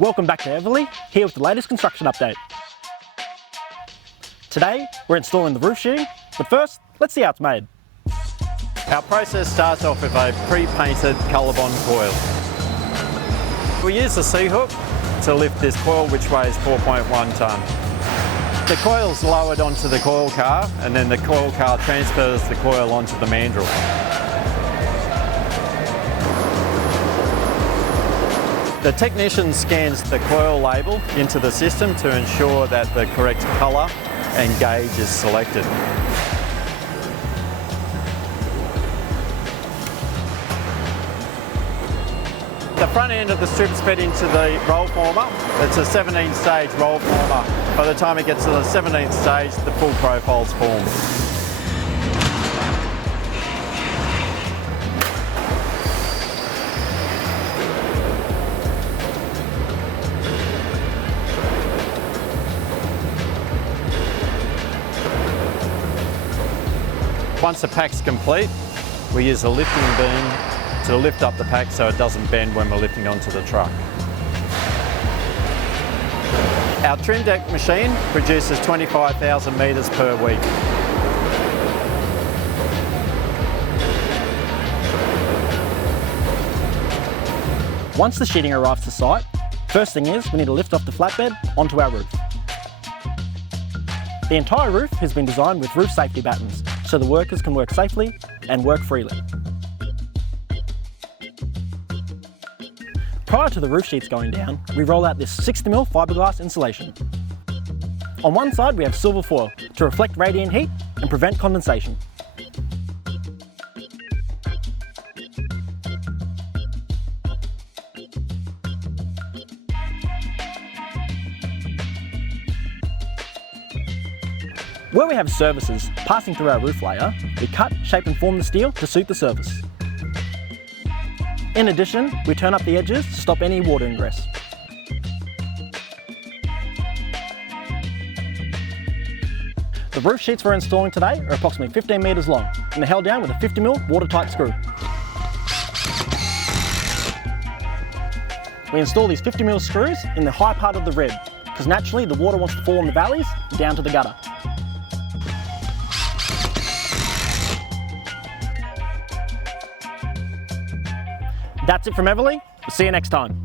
Welcome back to Everleigh, here with the latest construction update. Today, we're installing the roof sheeting, but first, let's see how it's made. Our process starts off with a pre-painted ColourBond coil. We use the C-hook to lift this coil, which weighs 4.1 tonne. The coil is lowered onto the coil car, and then the coil car transfers the coil onto the mandrel. The technician scans the coil label into the system to ensure that the correct colour and gauge is selected. The front end of the strip is fed into the roll former. It's a 17-stage roll former. By the time it gets to the 17th stage, the full profile's formed. Once the pack's complete, we use a lifting beam to lift up the pack so it doesn't bend when we're lifting onto the truck. Our trim deck machine produces 25,000 metres per week. Once the sheeting arrives to site, first thing is we need to lift off the flatbed onto our roof. The entire roof has been designed with roof safety battens, so the workers can work safely and work freely. Prior to the roof sheets going down, we roll out this 60mm fiberglass insulation. On one side we have silver foil to reflect radiant heat and prevent condensation. Where we have surfaces passing through our roof layer, we cut, shape and form the steel to suit the surface. In addition, we turn up the edges to stop any water ingress. The roof sheets we're installing today are approximately 15 metres long and are held down with a 50mm watertight screw. We install these 50mm screws in the high part of the rib, because naturally the water wants to fall in the valleys down to the gutter. That's it from Everleigh. We'll see you next time.